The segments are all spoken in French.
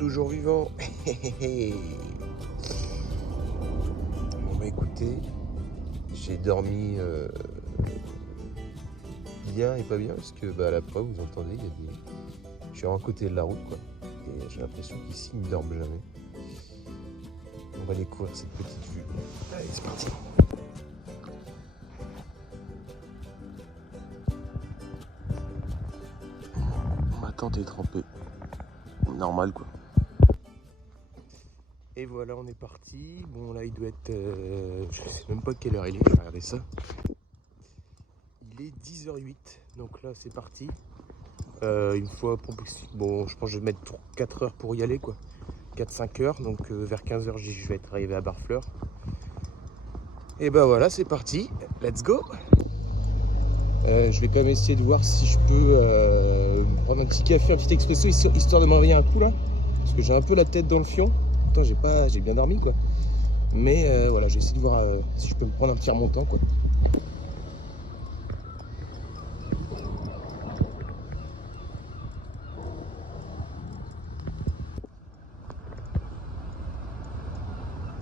toujours vivant. Bon bah écoutez, j'ai dormi bien et pas bien parce que bah, à la preuve, vous entendez, il y a des... je suis à un côté de la route quoi. Et j'ai l'impression qu'ici ils ne dorment jamais. On va découvrir cette petite vue. Allez, c'est parti. Ma tente est trempée. Normal quoi. Et voilà, on est parti. Bon là il doit être... je sais même pas quelle heure il est, je vais regarder ça. Il est 10h08, donc là c'est parti. Une fois pour... Bon, je pense que je vais mettre 4 heures pour y aller quoi. 4-5 heures, donc vers 15h je vais être arrivé à Barfleur. Et bah voilà, c'est parti, let's go. Je vais quand même essayer de voir si je peux prendre un petit café, un petit expresso, histoire de me réveiller un coup là. Parce que j'ai un peu la tête dans le fion. Pourtant j'ai bien dormi quoi. Mais voilà, j'ai essayé de voir si je peux me prendre un petit remontant quoi.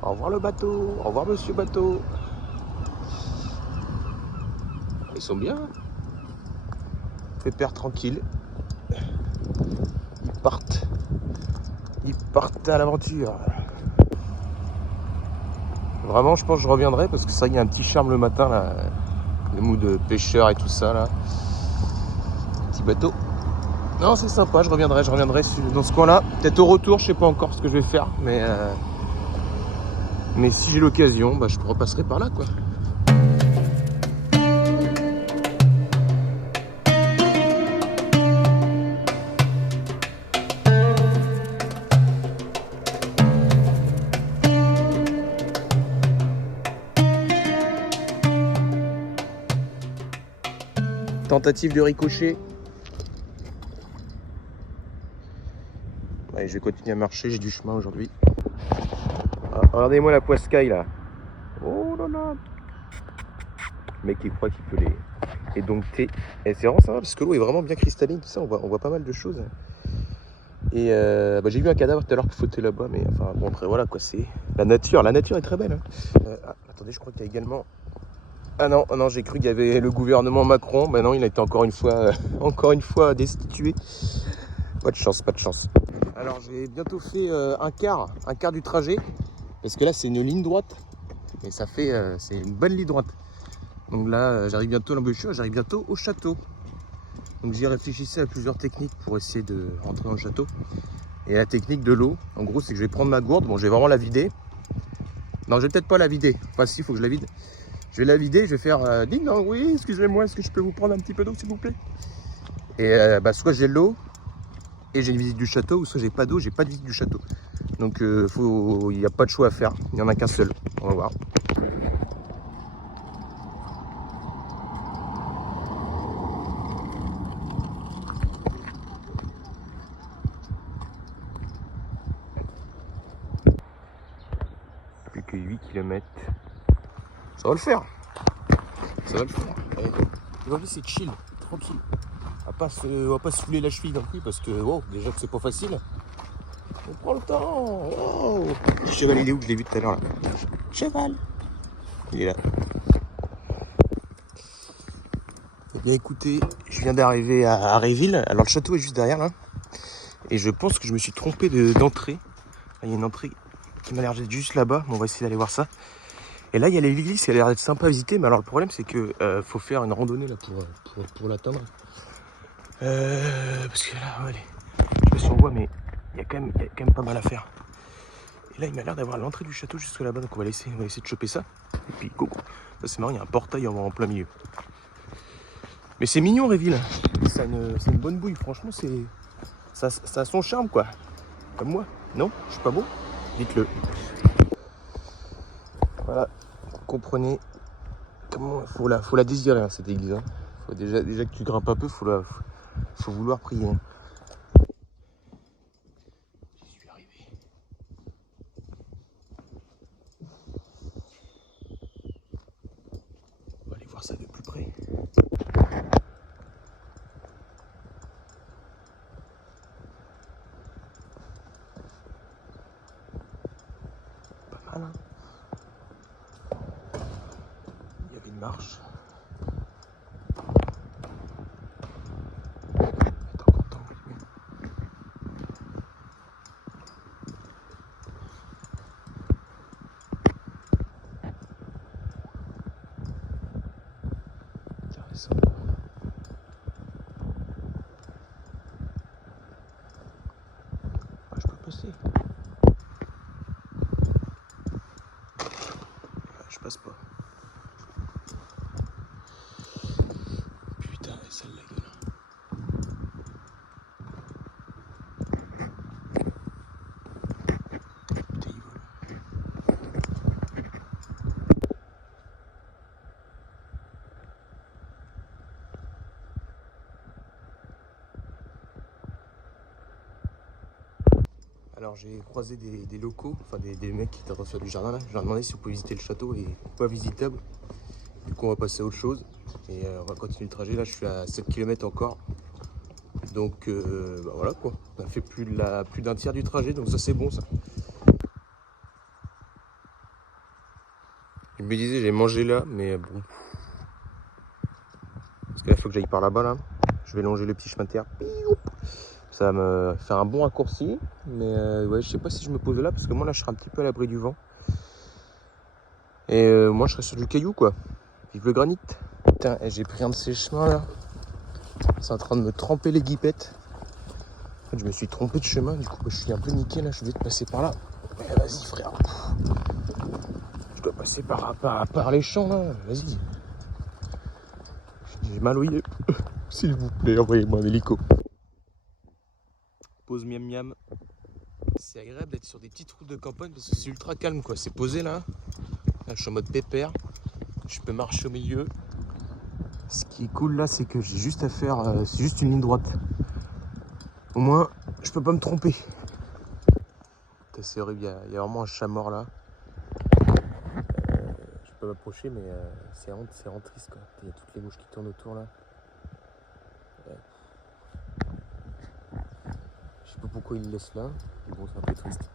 Au revoir le bateau, au revoir monsieur bateau. Ils sont bien. Pépère tranquille. Ils partent à l'aventure. Vraiment, je pense que je reviendrai parce que ça, il y a un petit charme le matin là. Le mood de pêcheur et tout ça là. Petit bateau. Non, c'est sympa, je reviendrai dans ce coin-là. Peut-être au retour, je sais pas encore ce que je vais faire, mais si j'ai l'occasion, bah, je repasserai par là quoi. Tentative de ricochet. Allez, je vais continuer à marcher, j'ai du chemin aujourd'hui. Ah, regardez-moi la poiscaille là. Oh là là. Le mec qui croit qu'il peut les dompter. Et c'est vraiment sympa parce que l'eau est vraiment bien cristalline, tout ça, on voit pas mal de choses. Et bah, j'ai vu un cadavre tout à l'heure flottait là-bas, mais enfin bon après voilà quoi, c'est la nature est très belle. Hein. Attendez, je crois qu'il y a également... Ah non, j'ai cru qu'il y avait le gouvernement Macron. Bah non, il a été encore une fois destitué. Pas de chance. Alors j'ai bientôt fait un quart du trajet. Parce que là c'est une ligne droite. Et ça fait c'est une bonne ligne droite. Donc là j'arrive bientôt à l'embouchure, j'arrive bientôt au château. Donc j'y réfléchissais à plusieurs techniques pour essayer de rentrer dans le château. Et la technique de l'eau, en gros c'est que je vais prendre ma gourde. Bon, je vais vraiment la vider. Non, je vais peut-être pas la vider. Enfin si, il faut que je la vide. Je vais la vider, je vais faire ding dong, oui, excusez-moi, est-ce que je peux vous prendre un petit peu d'eau s'il vous plaît? Et bah, soit j'ai de l'eau et j'ai une visite du château, ou soit j'ai pas d'eau, j'ai pas de visite du château. Donc il n'y a pas de choix à faire, il n'y en a qu'un seul. On va voir. Plus que 8 km. Ça va le faire. Allez, aujourd'hui c'est chill, tranquille. On va pas se fouler la cheville non plus parce que wow, déjà que c'est pas facile. On prend le temps. Wow. Le cheval il est où? Je l'ai vu tout à l'heure là. Cheval. Il est là. Eh bien écoutez, je viens d'arriver à Réville. Alors le château est juste derrière là. Et je pense que je me suis trompé d'entrée. Il y a une entrée qui m'a l'air d'être juste là-bas. Bon, on va essayer d'aller voir ça. Et là il y a l'église qui a l'air d'être sympa à visiter. Mais alors le problème c'est que faut faire une randonnée là pour l'atteindre. Parce que là, allez, je sais pas si on voit, mais il y a quand même pas mal à faire. Et là, il m'a l'air d'avoir l'entrée du château jusque là-bas, donc on va essayer de choper ça. Et puis, go. Ça, c'est marrant, il y a un portail en plein milieu. Mais c'est mignon, Réville. C'est une bonne bouille, franchement, ça a son charme, quoi. Comme moi. Non? Je suis pas beau? Dites-le. Voilà, vous comprenez comment faut la désirer, hein, cette église. Hein. Faut déjà que tu grimpes un peu, faut vouloir prier. Hein. Ça de plus près. là. Il y avait une marche. Attends, content. Intéressant. Ah, je peux passer. Je passe pas. Putain, elle sale la gueule. Putain, il vole. Alors j'ai croisé des locaux, enfin des mecs qui étaient en train de faire du jardin là. Je leur ai demandé si on pouvait visiter le château et pas visitable. Du coup on va passer à autre chose et on va continuer le trajet. Là je suis à 7 km encore. Donc bah voilà quoi. On a fait plus d'un tiers du trajet, donc ça c'est bon ça. Je me disais j'ai mangé là, mais bon. Parce que là il faut que j'aille par là-bas là. Je vais longer le petit chemin de terre. Ça va me faire un bon raccourci. Mais ouais, je sais pas si je me pose là parce que moi là je serai un petit peu à l'abri du vent. Et moi je serai sur du caillou quoi. Vive le granit. Putain, j'ai pris un de ces chemins là. C'est en train de me tremper les guipettes. En fait, je me suis trompé de chemin, du coup je suis un peu niqué là, je vais te passer par là. Mais vas-y frère. Je dois passer par les champs là, vas-y. J'ai mal ouillé. S'il vous plaît, envoyez-moi un hélico. Pause miam miam. C'est agréable d'être sur des petites routes de campagne parce que c'est ultra calme quoi. C'est posé là. Là je suis en mode pépère. Je peux marcher au milieu. Ce qui est cool là, c'est que j'ai juste à faire, c'est juste une ligne droite. Au moins, je peux pas me tromper. C'est horrible, il y a vraiment un chat mort là. Je peux m'approcher, mais c'est vraiment triste quoi. Il y a toutes les mouches qui tournent autour là. Ouais. Je sais pas pourquoi ils le laissent là, mais bon, c'est un peu triste.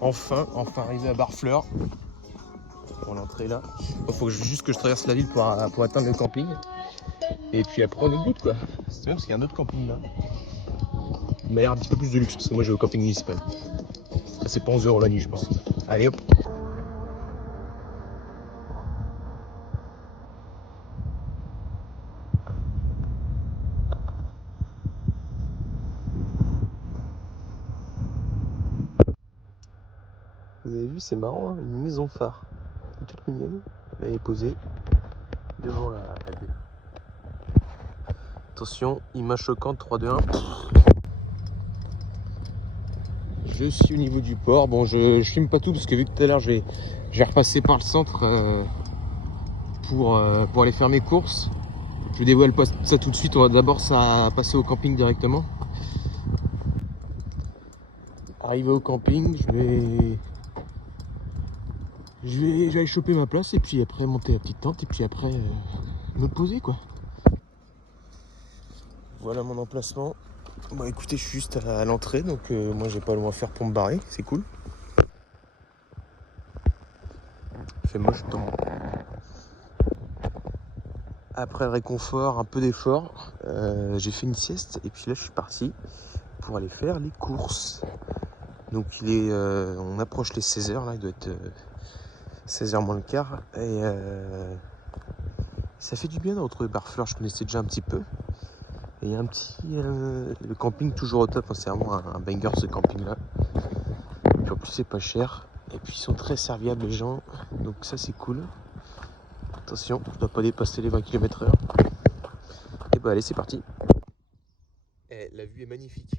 Enfin arrivé à Barfleur. Pour l'entrée là. Il faut juste que je traverse la ville pour atteindre le camping. Et puis après on est good quoi. C'est bien parce qu'il y a un autre camping là. Il m'a l'air un petit peu plus de luxe parce que moi je vais au camping municipal. C'est pas 11 € la nuit je pense. Allez hop. Vous avez vu, c'est marrant, hein, une maison phare. Toute mignonne. Elle est posée devant la baie. Attention, image choquante, 3, 2, 1. Je suis au niveau du port. Bon, je filme pas tout parce que vu que tout à l'heure, je vais repasser par le centre pour aller faire mes courses. Je vous dévoile pas ça tout de suite. On va d'abord passer au camping directement. Arrivé au camping, je vais aller choper ma place et puis après monter la petite tente et puis après me poser quoi. Voilà mon emplacement. Bah écoutez, je suis juste à l'entrée donc moi j'ai pas loin à faire pour me barrer, c'est cool. Il fait moche temps. Après le réconfort, un peu d'effort, j'ai fait une sieste et puis là je suis parti pour aller faire les courses. Donc on approche les 16h là, il doit être 16h moins le quart et ça fait du bien de retrouver Barfleur, je connaissais déjà un petit peu. Et il y a un petit le camping toujours au top, c'est vraiment un banger ce camping là. Et puis en plus c'est pas cher et puis ils sont très serviables les gens, donc ça c'est cool. Attention, je ne dois pas dépasser les 20 km/h. Et bah allez, c'est parti. Et la vue est magnifique.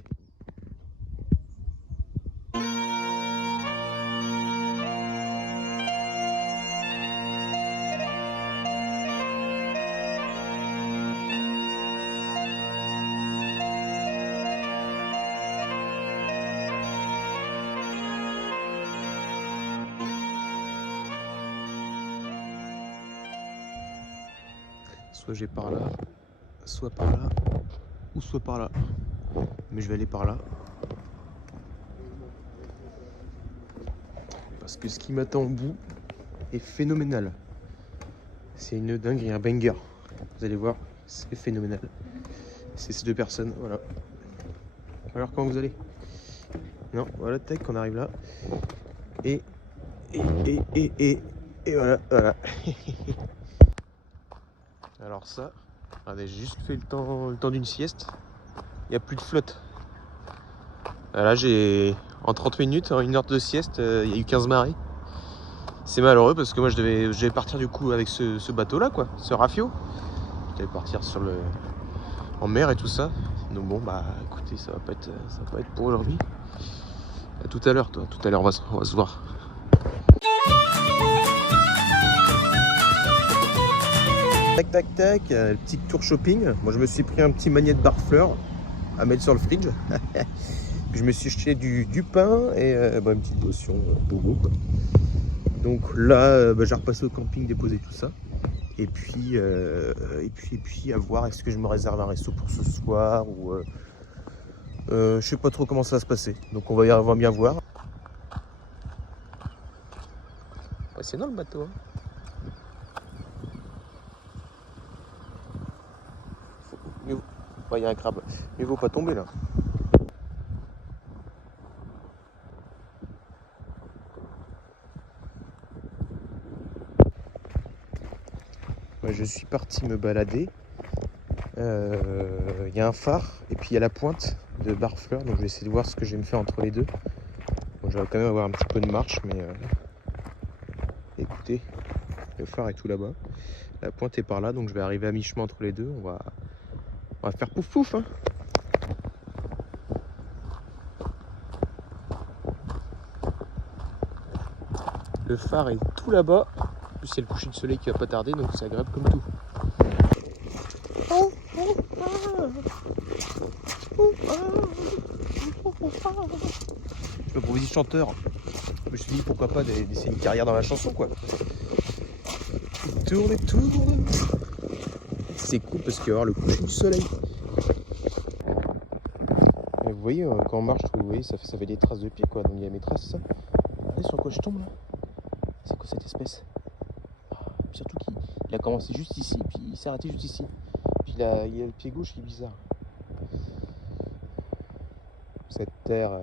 Soit j'ai par là, soit par là, ou soit par là. Mais je vais aller par là. Parce que ce qui m'attend au bout est phénoménal. C'est une dinguerie, un banger. Vous allez voir, c'est phénoménal. C'est ces deux personnes, voilà. Alors comment vous allez? Non, voilà, tac, on arrive là. Et voilà, voilà. Alors ça, regardez, j'ai juste fait le temps d'une sieste. Il n'y a plus de flotte. Là, en 30 minutes, en 1 heure de sieste, il y a eu 15 marées. C'est malheureux parce que moi, je devais partir du coup avec ce bateau-là, quoi, ce rafio. Je devais partir en mer et tout ça. Donc bon, bah écoutez, ça va pas être pour aujourd'hui. À tout à l'heure, toi. Tout à l'heure, on va se voir. Tac, tac, tac, petit tour shopping. Moi, je me suis pris un petit magnet de Barfleur à mettre sur le fridge. Puis je me suis acheté du pain et une petite potion bobo, quoi. Donc là, j'ai repassé au camping, déposer tout ça. Et puis à voir, est-ce que je me réserve un resto pour ce soir ou je sais pas trop comment ça va se passer. Donc on va bien voir. Ouais, c'est dans le bateau, hein. Il y a un crabe. Mais il faut pas tomber là. Ouais, je suis parti me balader. Il y a un phare et puis il y a la pointe de Barfleur. Donc je vais essayer de voir ce que je vais me faire entre les deux. Bon, je vais quand même avoir un petit peu de marche, mais écoutez, le phare est tout là-bas. La pointe est par là, donc je vais arriver à mi-chemin entre les deux. On va faire pouf pouf, hein. Le phare est tout là-bas. En plus, il y a le coucher de soleil qui va pas tarder, donc c'est agréable comme tout. Je me propose chanteur. Je me suis dit pourquoi pas d'essayer une carrière dans la chanson, quoi. Tourne et tourne. C'est cool parce qu'il va y avoir le coucher du soleil. Et vous voyez, quand on marche, vous voyez, ça fait des traces de pieds, quoi. Donc il y a mes traces, ça. Regardez sur quoi je tombe là. C'est quoi cette espèce? Surtout qu'il a commencé juste ici, puis il s'est arrêté juste ici. Puis il a le pied gauche qui est bizarre. Cette terre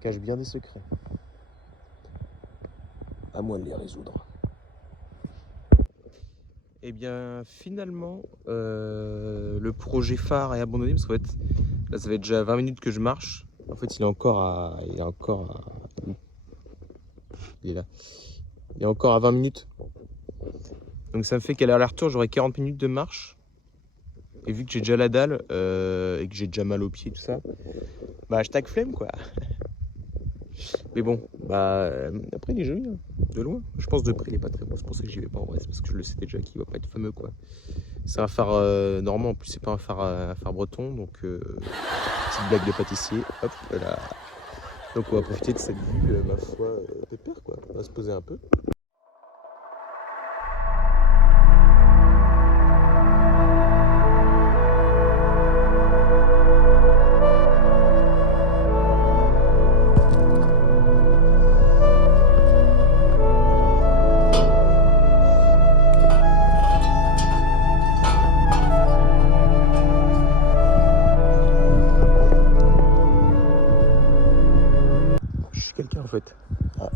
cache bien des secrets. À moi de les résoudre. Et bien finalement, le projet phare est abandonné parce qu'en fait, là ça fait déjà 20 minutes que je marche. En fait, il est là. Il est encore à 20 minutes. Donc ça me fait qu'à l'aller-retour, j'aurai 40 minutes de marche. Et vu que j'ai déjà la dalle et que j'ai déjà mal aux pieds, tout ça, bah hashtag flemme, quoi. Mais bon, après il est joli, hein, de loin. Je pense de près il est pas très beau, c'est pour ça que j'y vais pas en vrai, c'est parce que je le sais déjà qu'il va pas être fameux, quoi. C'est un phare normand, en plus c'est pas un phare breton, donc petite blague de pâtissier, hop là. Donc on va profiter de cette vue, ma foi, pépère, quoi. On va se poser un peu. Quelqu'un en fait. Ah.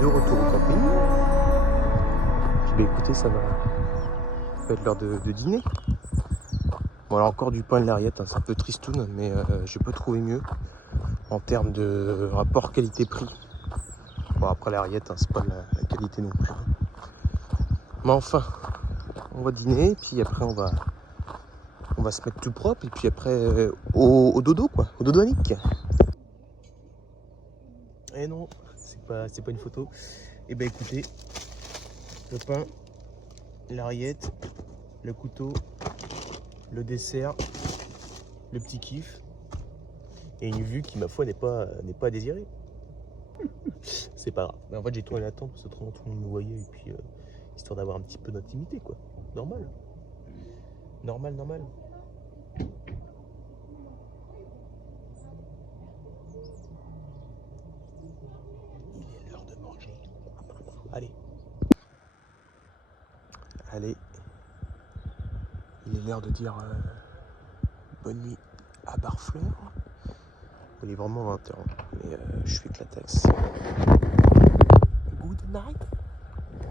De retour au camping. Puis écoutez, ça va être l'heure de dîner. Bon alors encore du pain et de l'arriette, hein, c'est un peu tristoun, mais j'ai pas trouvé mieux en termes de rapport qualité-prix. Bon après l'arriette, hein, c'est pas la qualité non plus. Mais enfin, on va dîner, puis après on va se mettre tout propre et puis après au dodo, quoi, au dodo Annick. Et non, c'est pas une photo. Et ben écoutez, le pain, l'arriette, le couteau, le dessert, le petit kiff et une vue qui ma foi n'est pas à désirer. C'est pas grave. Mais en fait, j'ai tourné la tente parce que tout le monde me voyait et puis histoire d'avoir un petit peu d'intimité, quoi. Normal. Normal, normal. Il est l'heure de manger. Allez. Allez. Il est l'heure de dire bonne nuit à Barfleur. Il est vraiment 20h. Mais je suis éclataxe. Good night.